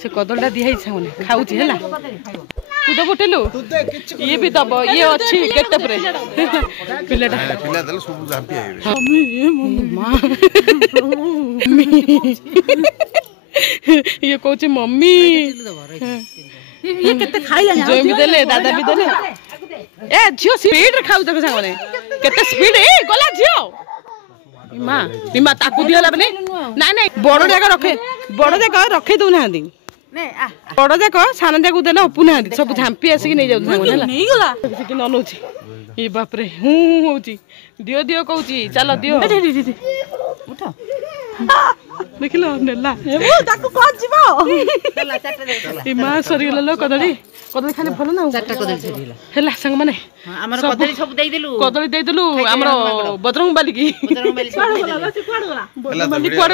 से कदलटा दिखाई सामने खाऊ है तू दबो टेलू ये भी दब ये अच्छी गेटअप रे पिलाटा पिला दल सब झापी आइबे ये कहूँ मम्मी ये केते खाई जो भी देले दादा भी देले ए झियो स्पीड रे खाऊ देख सामने केते स्पीड ए गला झियो मां निमा ताकू दिहला बने ना नहीं बड़ जगह रखे दउ ना दी बड़ जाक सान जाक देले अपु ना सब झांपी आसिक नहीं जाउ नहीं गला कि ननौची ए बाप रे हूं होची दियो दियो कहूची चलो दियो उठा देखिलो नेला ताकू कोन जीवो चला चाटा दे ए मा सरी गेलो कदली खाली भलो ना चाटा कदली सरी हेला संग माने हमर कदली सब देई देलु हमर बजरंग बाली की बाली कोड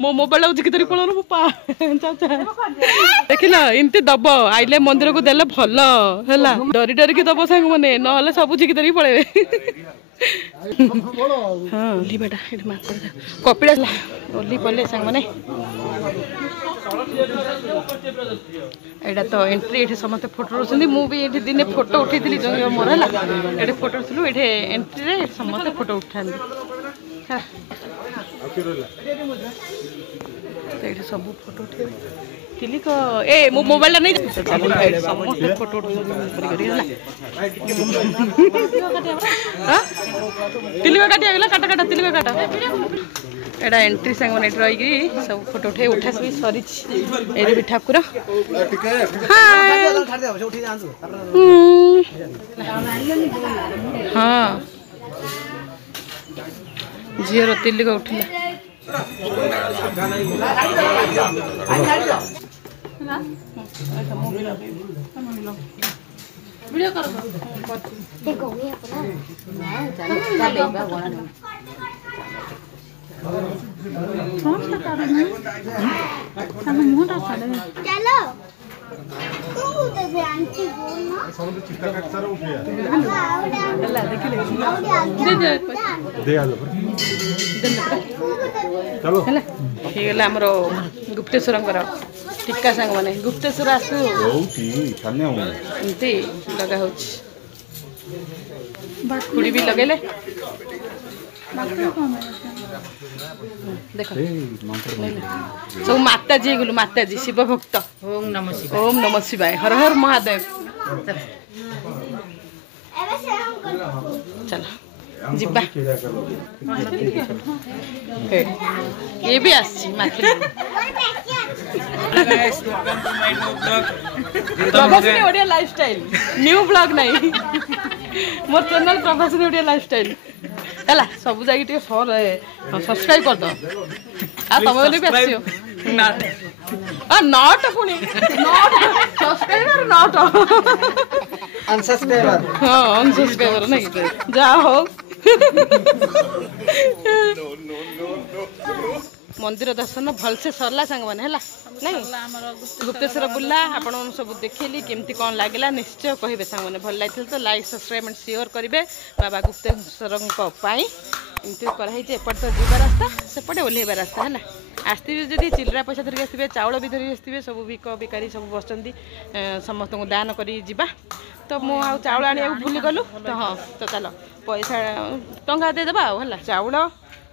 मो मोबाइल उजकी तरी पळो न पा चाचा देखिलो इनते दब आइले मंदिर को देले भलो हेला डरी डरी की दब संग माने न हले सब उजकी तरी पळे हाँ ओली बेटा ये मात कपिड़ा ओली पड़े सांग मैंने एटा तो एंट्री ये समस्त फोटो रोचंदी मु भी ये दिन फोटो उठी थी जो मोर है ये फोटो थी ये एंट्री रे समस्त फोटो उठानी सब फोटो उठे तिली को ए मो मोबाइल नहीं समस्त फोटो तिलका काटिया गला काटा काटा तिलका काटा एडा एंट्री संग मन एट रही सब फोटो उठे उठा सब सरी ए भी ठाकुर हाँ झीर तिलका उठला वीडियो कर चलो आमर गुप्तेश्वर टीका सांग मैंने गुप्तेश्वर आसू एमती लगा हो खुड़ी भी लगेले देख सब माता जी गलु माता जी शिव भक्त ओम नमः शिवाय हर हर महादेव चलो जिब्बा ये भी आसी प्रभासिनी ओडिया लाइफस्टाइल न्यू ब्लॉग नहीं मोर चैनल प्रभासिनी ओडिया लाइफस्टाइल है सब जाके सब्सक्राइब कर दो आ तुम भी आसियो नॉट पुणी नॉट सब्सक्राइबर नॉट अनसब्सक्राइबर हां अनसब्सक्राइबर नहीं जा हो मंदिर दर्शन भलसे सरला सांग मैंने है नहीं गुप्तेश्वर बुला आपण सब देखली केमती कौन लगे निश्चय कहे सांग मैंने भल लगे तो लाइक सब्सक्राइब एंड शेयर करेंगे बाबा गुप्तेश्वर एमती कराई एपट तो जीवा रास्ता सेपटे ओल्हेबा रास्ता है आसती जदि चिल्ला पैसा धरिक आसवे चाउल भी धरिक आसवे सब बिक बिकारी सब बस समस्त को दान कर तो मुझे चाउल आने भूली गलु तो हाँ तो चलो पैसा टंका देदेबा है चाउल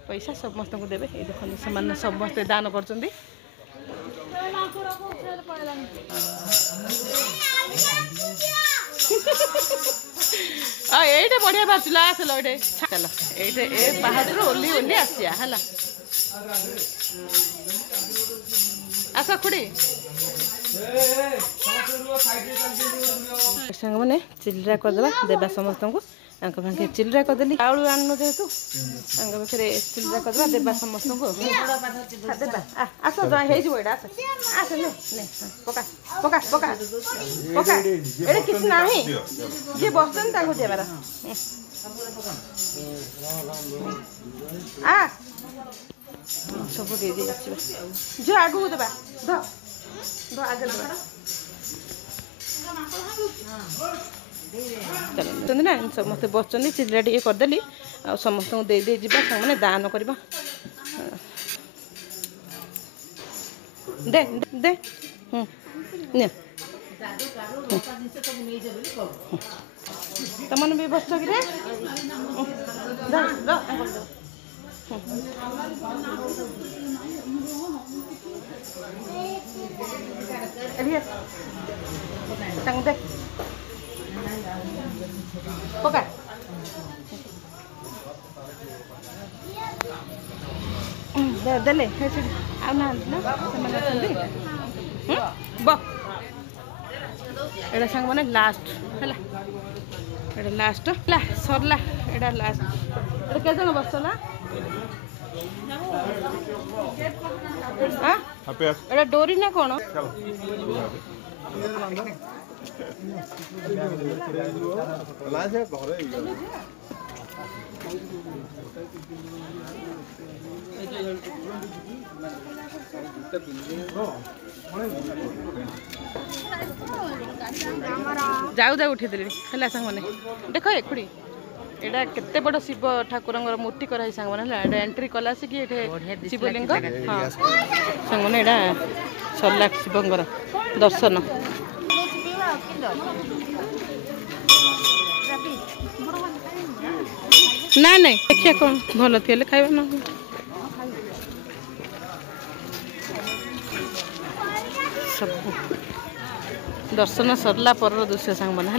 पैसा समस्त को देवे ये देखो से समस्त दान कर ये बढ़िया बाजुला चलो ये चलो ये बाहर ओली ओली आसिया है आस खुड़ी सांग मैंने चिल्ला करदे देवा समस्त को पाखे चिल्ला करदेली चाउल आन जेहेतु पाखे चिल्ला करदे देवा समस्त को देवा आस हो आस आस पका पका पका पका ये किसी ना जी बसन देवार आ सब दे दे जो आगू देवा आगे देवा चलो ना समस्त बस चिल्ला टे करदेली आ समस्त दे दे जा मैंने दान करवा दे दे ने तमन भी बस कि रे दे पका देले आना एड़ा सांग माने लास्ट हैला एड़ा लास्ट ला सरला एड़ा लास्ट एड़ा के जन बसला हां एड़ा डोरी ना कोन लाजे घरे जाऊ जाऊ उठी देली है सांग मैंने देख एखुड़ी एटा केते बड़ शिव ठाकुर मूर्ति कराई सांग मैंने एंट्री कला से कि शिवलिंग हाँ सांग मैंने एटा सरला शिवंगर दर्शन ना नहीं देखिए कौन भल थी खाइबा ना सब दर्शन सरला पर दृश्य सांग मैंने है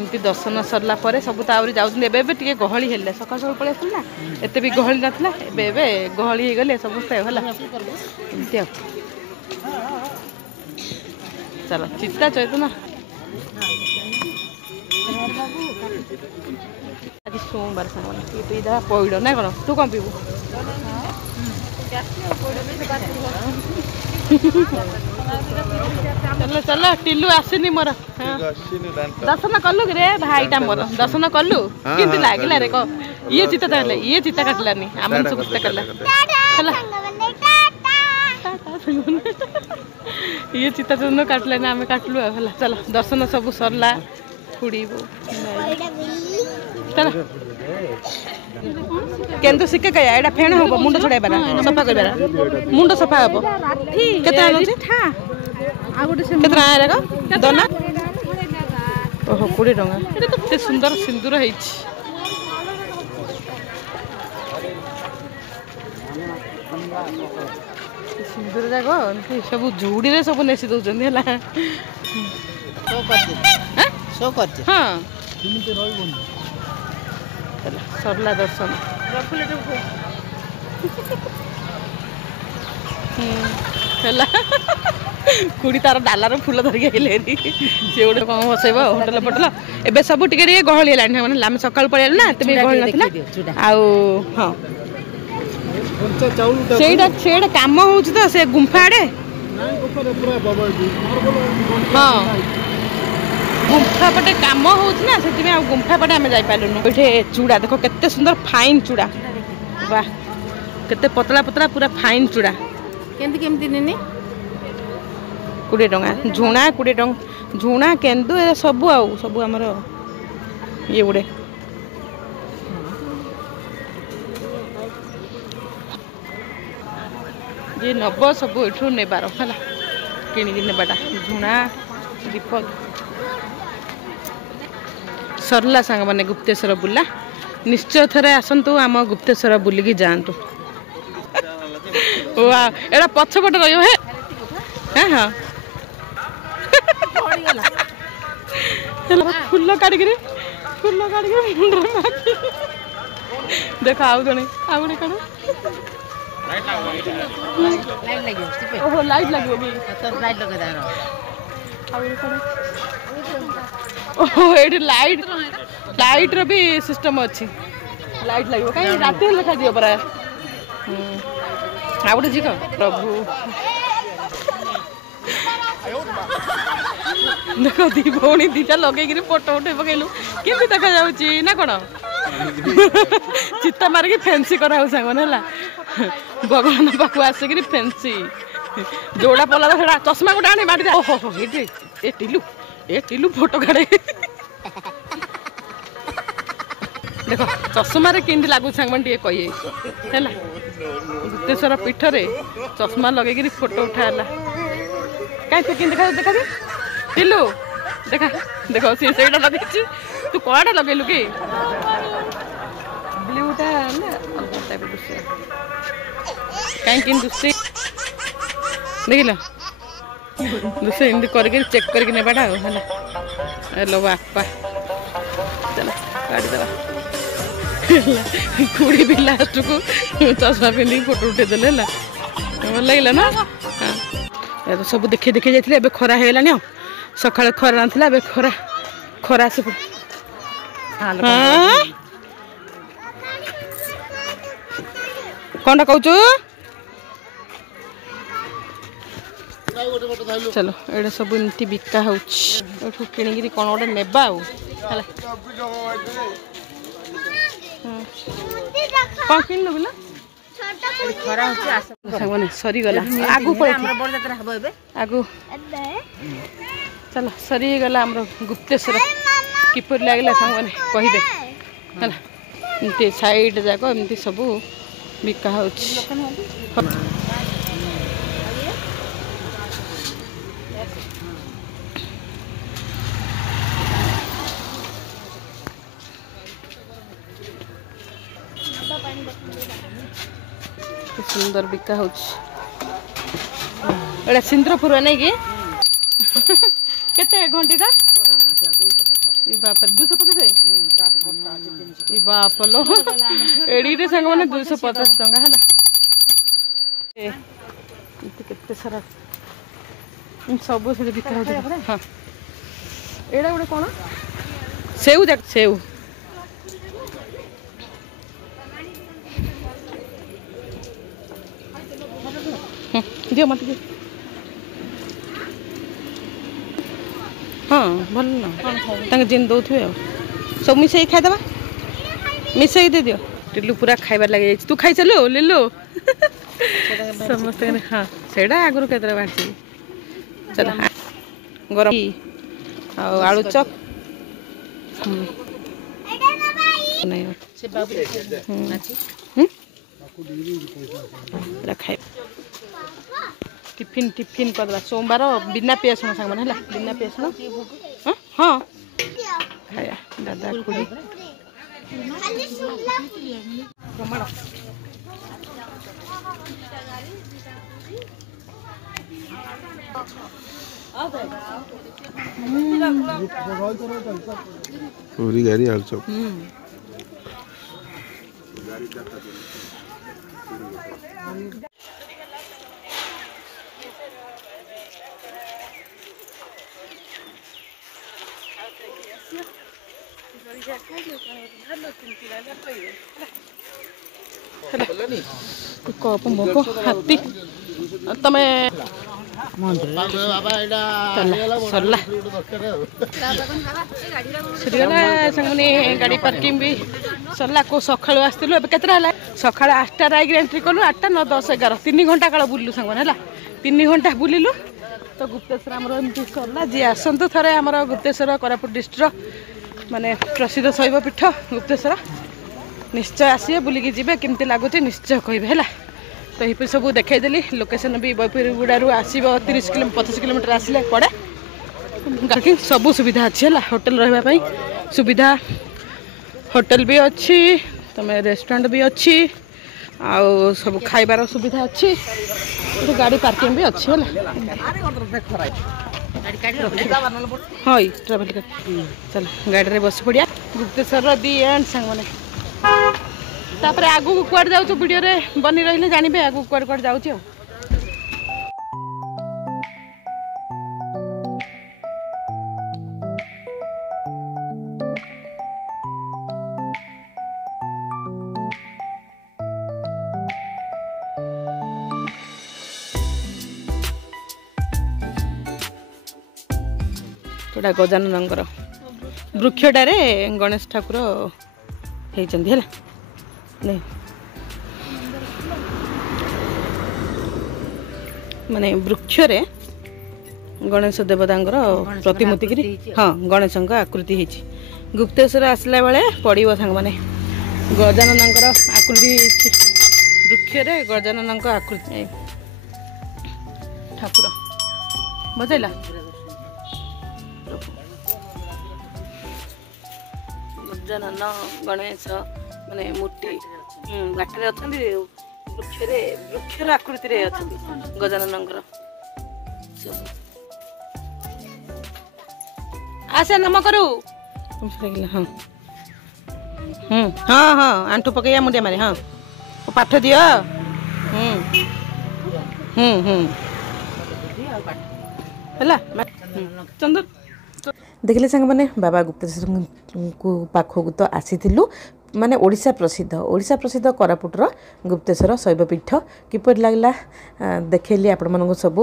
एमती दर्शन सरला पर सब तो आहरी जाऊँ टे गहली हेले सका सब पड़े ना एत भी गहली नाला गहली हो गले समस्ते है एमती चलो चित्ता चैतना आज सोमवार सांग पीदा पैड़ ना कौन तू कौन पीबू चलो चलो टिल्लू आसनी मोर दर्शन कलु रे भाईटा मोर दर्शन कलु केमती लागला रे कह ये चित्ता काटलानी आम सब चित्ता काटला ये चित्ता चंद काटलानी आम काटलु है चलो दर्शन सब सरला खुड़ीबू चलो केंदु सिक्के कया एडा फेण हो मुंड छड़ाइबारा सफा करबारा मुंड सफा हो केते आनुची था आ गोटे से केते आया रे दोना ओहो 20 टंका एटा तो ते सुंदर सिंदूर हेछि सिंदूर जागो सब जुड़ी रे सब नेसी दउचंदी हला शो करते हां किमिते रहइबो सरला दर्शन खुड़ी तार डालार फूल धरिक आइले सी गोटे कौन बसैब होटेल पटेल एवं सब टे गहली है मैंने आम सका पड़े ना एत गहली ना हाँ से कम हो से गुंफा आड़े हाँ गुंफा पटे काम होना से गुंफा पटे आम जापारूँ ये चूड़ा देख केते सुंदर फाइन चूड़ा वाह केते पतला पतला पूरा फाइन चूड़ा केमती केमती नेनी 20 टंका झुणा 20 टंका झुणा केंदु ए सबु आउ सबु हमर ये गुड़े ये नब सब एठू नेबार है किणिकी नेबाटा झुणा दीप सरला सांग मैंने गुप्तेश्वर बुला निश्चय थे आसतु आम गुप्तेश्वर बुलिकी जातु वाह एटा पछपटे रही है हाँ हाँ फुल काटिक मुंड देख आउ जड़े आउ गए कौन ओहो लाइट लगे ओहो ये लाइट लाइट रो भी सिस्टम अच्छी लाइट लगे कहीं रात लिखा दियो परा आ गोटे झीक प्रभु देख दी भौणी दीटा लगे फोटो उठे पकड़लु केमी देखा जाऊँगी ना कौन चित्ता मारिकी फैंसी कराऊ सांगन है भगवान पाक आसिक फैंसी जोड़ा पला तो चश्मा गोटे आने मारी ओहो ए टिलू फोटो काढ़े देख चषमार केमती लगुच सांग टे कहे है गुप्तेश्वर पीठरे चषमा लगे फोटो उठाला कहीं तू कि देखा देखा टिलू देखा देख सी से लगे तू कड़ा लगेलु कि ब्लूटा कहीं दुसे देख दुसे एमती करके चेक करके नेबाटा है हेलो बापा चल काट दे कुड़ी भी लास्ट को चषमा पिंधि फोटो उठे देले भल लगे ना हाँ सब देखे देखे जाइए ए खरा हो गलानी सका खरा ना खरा खरा से कौन कहूँ चलो ये सब एमती बिका हो कि कौन गोटे नेबा कौन कि बिना सरीगला आगु आगु चलो सरीगला आम गुप्तेश्वर किपर लगला सांग कहे है साइड जाक एमती सब बिका हो सुंदर बिका हो सिंद्रपुर नहीं कि केते घंटी का बाप 250 बाप लो एडी सांग मैंने 250 टंका है केते सारा सब से बिका हो हाँ एड़ा गोटे कौन सेव देख सेव दियो मत दियो हाँ भल ना जेन दौथे सब मिसई खाईदे मिसई दे दियो टिल्लू पूरा खाइबार लगे तू खाई चलो ले लो समस्त हाँ सेटा आगुरी के बाहर चल गरम आलू चप खाए टिफिन टिफिन करवा सोमवार बिना पियासुन सांग है बिना पियासुन हाँ खाया दादा खुड़ी पूरी गाड़ी आलू चप कप मोको हाथी तमें सरला सरीगला गाड़ी पार्किंग भी सरला को सका आसलु केतरा सका 8टा आगे एंट्री कलु 8टा 9 10 11 3 घंटा काल बुलू सांग है 3 घंटा बुलिलु तो गुप्तेश्वर आमर एमती सरला जी आसतु थे आम गुप्तेश्वर कोरापुट डिस्ट्रिक्ट माने प्रसिद्ध शैव पीठ गुप्तेश्वर निश्चय आसिए बुलिकी जी केमती लगुच निश्चय कहे है तो ये सब देखईदेली लोकेशन भी बैपुरगुड़ू आसब 30 किलोमीटर 25 किलोमीटर आसिले पड़े पार्किंग सब सुविधा अच्छी है होटल रही सुविधा होटल भी अच्छी तुम रेस्टोरेंट भी अच्छी आउ सब खाइबार सुविधा अच्छी गाड़ी पार्किंग भी अच्छी है हाँ ट्रावेल कर चल गाड़ी में बस पड़िया गुप्तेश्वर दी एंड सांग मैंने तापर आगू कुआड़ जाऊँ वीडियो रे बनी रही जानवे आगू कुआड़ कुआड़ जाऊँ थोड़ा गजानन वृक्षटार गणेश ठाकुर होती है माने वृक्ष रे गणेश देवता प्रतिमूर्ति हाँ गणेश आकृति गुप्तेश्वर आसला बेले पड़ो सांग माने गजाननଙ୍କର आकृति वृक्षरे गजाननଙ୍କ आकृति ठाकुर बजाइला गजानन गणेश माने मूर्ति बाटरे अछंती वृक्षर आकृति रे अछंती गजाननଙ୍କର आसे नम करू हाँ हाँ हाँ आंठू पकैया मुंडिया मारे हाँ पाठ दियो चंदन देखिले सांग मैंने बाबा गुप्तेश्वर को पाखक तो आसीलु माने ओडिशा प्रसिद्ध कोरापुटर गुप्तेश्वर शैवपीठ किपर लगला देखली आपण मानक सब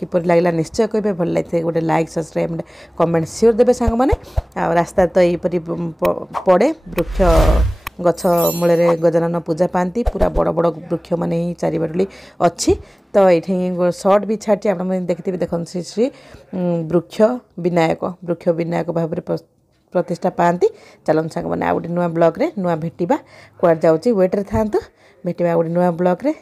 किपर लगला निश्चय कहे भल लगे गोटे लाइक सब्सक्राइब कमेंट सियोर देवे सांग मैंने रास्ता तो यहीपरि पड़े वृक्ष गछ मूल गजानन पूजा पाती पूरा बड़ बड़ वृक्ष मान ही चारिबाटली अच्छी तो ये सर्ट भी छाड़ी आप देखते देखते श्री वृक्ष विनायक भाव में प्रतिष्ठा पाती चलन सांग मैंने आ गए नुआ ब्लॉग रे नुआ भेटा कौड़ जाऊँगी वेट्रे था भेटा गोटे नुआ ब्लॉग रे।